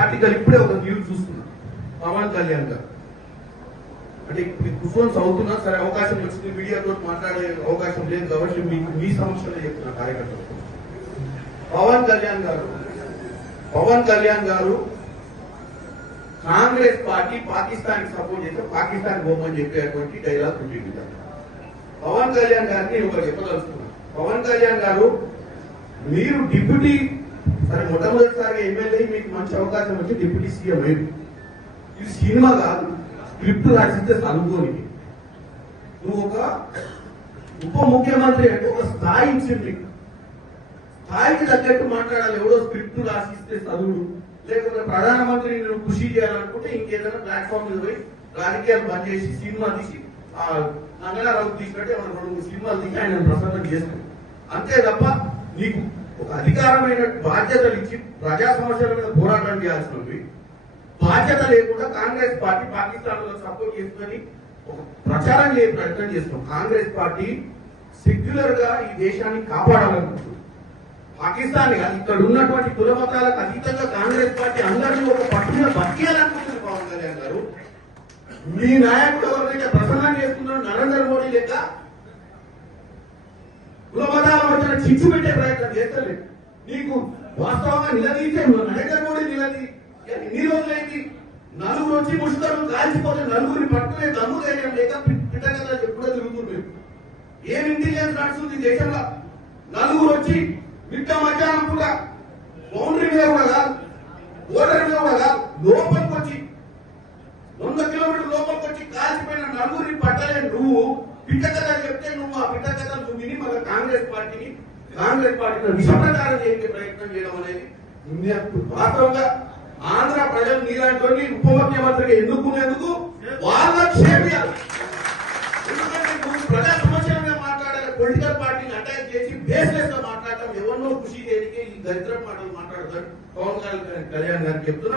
Article ఇప్పుడే ఒక news చూస్తున్నా. పవన్ కళ్యాణ్ గారు అంటే కూర్చొని చదువుతున్నా సరే, అవకాశం వచ్చింది, మీడియాతో మాట్లాడే అవకాశం లేదు కాబట్టి మీకు మీ సమస్యలే చెప్తున్నా కార్యకర్తలు. పవన్ కళ్యాణ్ గారు కాంగ్రెస్ పార్టీ పాకిస్తాన్ కి సపోర్ట్ చేస్తే పాకిస్తాన్ పోమని చెప్పేటువంటి డైలాగ్ ఉంటుంది. పవన్ కళ్యాణ్ గారిని ఒకటి చెప్పదలుచుకున్నాను. పవన్ కళ్యాణ్ గారు, మీరు డిప్యూటీ సరే మొట్టమొదటిసారిగా ఎమ్మెల్యే, మీకు మంచి అవకాశం వచ్చి డిప్యూటీ సీఎం అయింది. ఇది సినిమా కాదు, స్క్రిప్ట్ రాసిస్తే చదువుకోని. నువ్వు ఒక ఉప ముఖ్యమంత్రి అంటే ఒక స్థాయి ఇచ్చింది, స్థాయికి తగ్గట్టు మాట్లాడాలి. ఎవడో స్క్రిప్ట్ రాసిస్తే చదువుడు, లేకపోతే ప్రధానమంత్రిని నువ్వు కృషి చేయాలనుకుంటే ఇంకేదైనా ప్లాట్ఫామ్ మీద పోయి రాజకీయాలు బంద్ చేసి సినిమా తీసి నంగనారావు తీసినట్టే మనం 2-3 సినిమాలు తీసి ఆయన ప్రసన్నం చేస్తాం. అంతే తప్ప నీకు ఒక అధికారమైన బాధ్యతలు ఇచ్చి ప్రజా సమస్యల మీద పోరాటం చేయాల్సినవి బాధ్యత లేకుండా కాంగ్రెస్ పార్టీ పాకిస్తాన్ లో సపోర్ట్ చేసుకుని ఒక ప్రచారం చేసే ప్రయత్నం చేస్తాం. కాంగ్రెస్ పార్టీ సెక్యులర్ గా ఈ దేశాన్ని కాపాడాలనుకుంటుంది. పాకిస్తాన్ ఇక్కడ ఉన్నటువంటి కుల మతాలకు అతీతంగా కాంగ్రెస్ పార్టీ అందరినీ ఒక పట్టున బతికేయాలనుకుంటుంది. పవన్ కళ్యాణ్ గారు, మీ నాయకుడు ఎవరినైతే ప్రసన్నం చేస్తున్నాడు నరేంద్ర మోడీ లెక్క కుల మతాల మధ్యన చిచ్చు పెట్టే ప్రయత్నం చేస్తలేదు. నీకు వాస్తవంగా నిలదీసే నరేంద్ర మోడీ ఎన్ని రోజులైంది? నలుగురు వచ్చి ముష్కరులు కాల్చిపోతే నలుగురిని పట్టుకునే దమ్ము ధైర్యం లేక పిట్టగదా ఎప్పుడో తిరుగుతుంది. ఏం ఇంటెలిజెన్స్ నడుస్తుంది దేశంలో? నలుగురు వచ్చి మిట్ట మధ్యాహ్నం కూడా బౌండరీ మీద కూడా కాదు, బోర్డర్ మీద కూడా కాదు, లోపలికి వచ్చి 100 కిలోమీటర్ల లోపలికి వచ్చి కాల్చిపోయిన నలుగురిని పట్టలే నువ్వు పిట్టకథ చెప్తే నువ్వు ఆ పిట్టకథ నువ్వు విని మళ్ళీ కాంగ్రెస్ పార్టీని విషప్రచారం చేసే ప్రయత్నం చేయడం అనేది వాస్తవంగా ఆంధ్ర ప్రజలు నీలాంటి ఉప ముఖ్యమంత్రిగా ఎన్నుకునేందుకు వాళ్ళ క్షేమియాలి. ఎందుకంటే నువ్వు ప్రజా సమస్యల మీద మాట్లాడాలి, పొలిటికల్ పార్టీని అటాక్ చేసి బేస్లెస్ గా మాట్లాడటం, ఎవరినో కృషి చేయడానికి ఈ దరిద్ర మాటలు మాట్లాడతారు. పవన్ కళ్యాణ్ గారికి చెప్తున్నా.